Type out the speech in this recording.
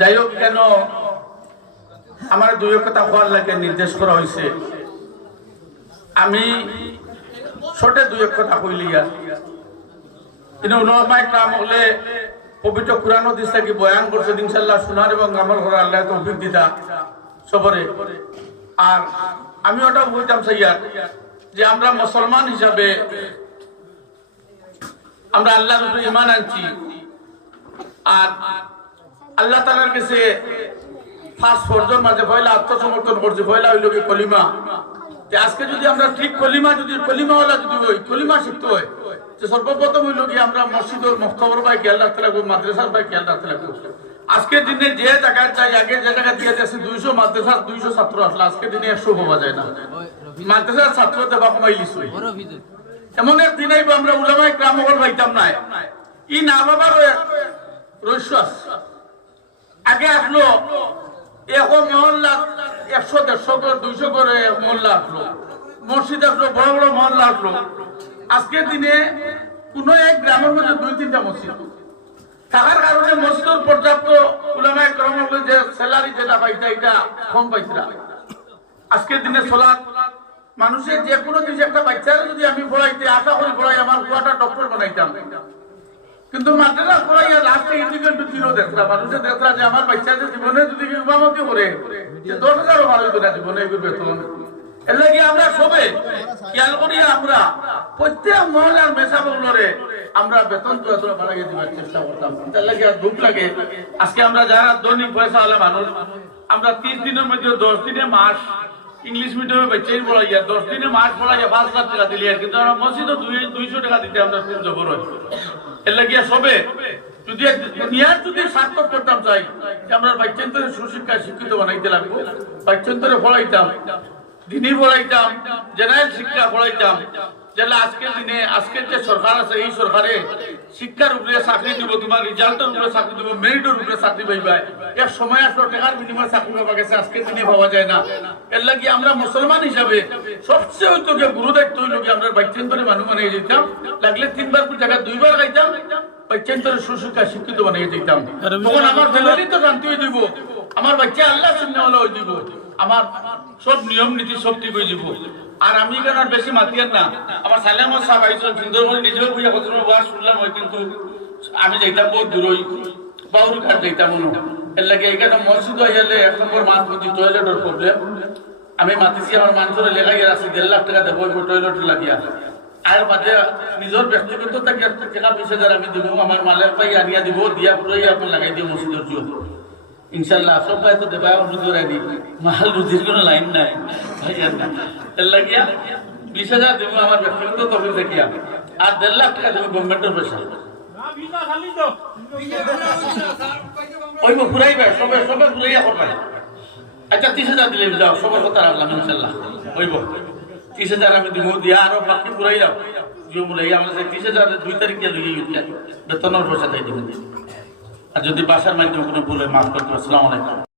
যাই হোক, কেন আমার দুই কথা হওয়ার লাগে নির্দেশ করা হয়েছে, আমি ছোটে দুই কথা কইলিয়া কিন্তু উলমায়ে কেরাম হলে পবিত্র কুরআন হাদিস থেকে বয়ান করছে ইনশাআল্লাহ শোনার এবং আমল করার আল্লাহ তৌফিক দিতা সবরে। আর আমি ওটা বলতাম সাইয়া যে আমরা মুসলমান হিসাবে আমরা আল্লাহর উপরে ঈমান আনছি আর আল্লাহ তাআলার কাছে পাঁচ ফরজের মাঝে পয়লা আত্মসমর্পণ করছি, পয়লা হইল কি কলিমা। আজকে যদি আমরা ঠিক কলিমাওয়ালা যদি হই, কলিমা শিখতে হয়, যে সর্বপ্রথম হইল কি আমরা মসজিদের মুখতবর ভাই খেয়াল রাখতে লাগবো, মাদ্রাসার ভাই খেয়াল রাখতে লাগবো। আজকের দিনে যে জায়গায় চাই, আগে যে জায়গা দিয়ে যাচ্ছে 200 মাদ্রাসার 200 ছাত্র আসলে আজকের দিনে 100 পাওয়া যায় না। মাদ্রাসার ছাত্র দেবা কমাই লিছু, এমন এক দিনে আমরা উলামায়ে কেরাম পাইতাম না। ই না বাবার রহস্য আগে আসলো এখন মহল্লা 100-150 করে 200 করে মহল্লা আসলো, মসজিদ আসলো, বড় বড় মহল্লা আসলো। আজকের দিনে কোন এক গ্রামের মধ্যে 2-3টা মসজিদ থাকার কারণে মসজিদের পর্যাপ্ত উলামায়ে কেরাম যে স্যালারি যেটা পাইতা এটা কম পাইতা। আজকের দিনে সালাত মানুষের যে কোনো কিছু একটা বাচ্চারা যদি আমি পড়াইতে আশা করি পড়াই আমার পুরাটা ডক্টর বানাইতাম, কিন্তু মাদ্রাসা পড়াইয়া লাস্টে ইন্ডিপেন্ডেন্ট ছিল দেখলা মানুষের দেখলা যে আমার বাচ্চাদের জীবনে যদি ইমামতি করে 10,000 ভালো হইতো না জীবনে এই বেতন। এর লাগে আমরা সবে খেয়াল করি, আমরা প্রত্যেক মহলার মেসাবগুলোরে আমরা বেতন তো এত বাড়াইয়া দেওয়ার চেষ্টা করতাম। তার লাগে আর দুঃখ লাগে আজকে আমরা যারা দৈনিক পয়সা হলে মানুষ আমরা 30 দিনের মধ্যে 10 দিনে মাস ইংলিশ মিডিয়ামে বাচ্চাই পড়াইয়া 10 দিনে মাস পড়াইয়া 5 লাখ টাকা দিলি, কিন্তু আমরা মসজিদও 200 টাকা দিতে আমরা খুব জবর হয়। এর লাগিয়া সবে যদি দুনিয়ার যদি সার্থক করতাম চাই যে আমরা বাচ্চান্তরে সুশিক্ষায় শিক্ষিত বানাইতে লাগবো, বাচ্চান্তরে পড়াইতাম, দিনই পড়াইতাম, জেনারেল শিক্ষা পড়াইতাম। যেটা আজকের দিনে আজকের যে সরকার আছে এই সরকারে শিক্ষার উপরে চাকরি দিব, তোমার রেজাল্টের উপরে চাকরি দিব, মেরিটের উপরে চাকরি পাইবা। এক সময় আসলো টাকার বিনিময়ে চাকরি পাওয়া গেছে, আজকের দিনে পাওয়া যায় না। এর লাগি আমরা মুসলমান হিসাবে সবচেয়ে হইতো যে গুরু দায়িত্ব হইল কি আমরা বাচ্চান্তরে মানুষ বানিয়ে যেতাম, লাগলে 3 বার করে টাকা 2 বার খাইতাম, বাচ্চান্তরে সুশিক্ষা শিক্ষিত বানিয়ে যেতাম। তখন আমার ফ্যামিলি তো শান্তি হয়ে দিব, আমার বাচ্চা আল্লাহ সুন্নাহওয়ালা হয়ে দিব, আমার সব নিয়ম নীতি সব ঠিক হয়ে যাব। আর আমি কেন আর বেশি মাতিয়ার না, আমার সালেম সাহেব আইসন সুন্দর করে নিজেও বুঝা কত ওয়াজ শুনলাম, ওই কিন্তু আমি যাইতাম বহুত দূরই বাউরি ঘাট যাইতাম মনে। এর লাগে এখানে মসজিদ হয়ে গেলে 1 নম্বর মাছ বুঝি টয়লেটের প্রবলেম। আমি মাতিছি আমার মানুষের লেখাই আছে 1.5 লাখ টাকা দেবো টয়লেট লাগিয়া। আর মাঝে নিজের ব্যক্তিগত থেকে 20,000 আমি দিব, আমার মালের পাই আনিয়া দিব, দিয়া পুরাই আপনার লাগাই দিব মসজিদের জন্য ইনশাল্লাহ। সব ভাই তো দেবা অনুযোগ রাখি, মাল রুজির কোনো লাইন নাই ভাই। এর লাগিয়া 20,000 দিব আমার ব্যক্তিগত তহবিল দেখিয়া, আর 1.5 লাখ টাকা দেবো গভর্নমেন্টের পয়সা। ওই ঘুরাইবে সবে সবে ঘুরাইয়া করবে। আচ্ছা 30,000 দিলে যাও, সবার কথা রাখলাম ইনশাল্লাহ হইব। 30,000 আমি দিব, দিয়া আরো বাকি ঘুরাই যাও যে বলে আমরা 30,000 2 তারিখ দিয়ে লইয়ে গেছি বেতনের পয়সা তাই দিব। আর যদি বাসার মাধ্যমে কোনো ভুল হয় মাফ করতে। আসসালামু আলাইকুম।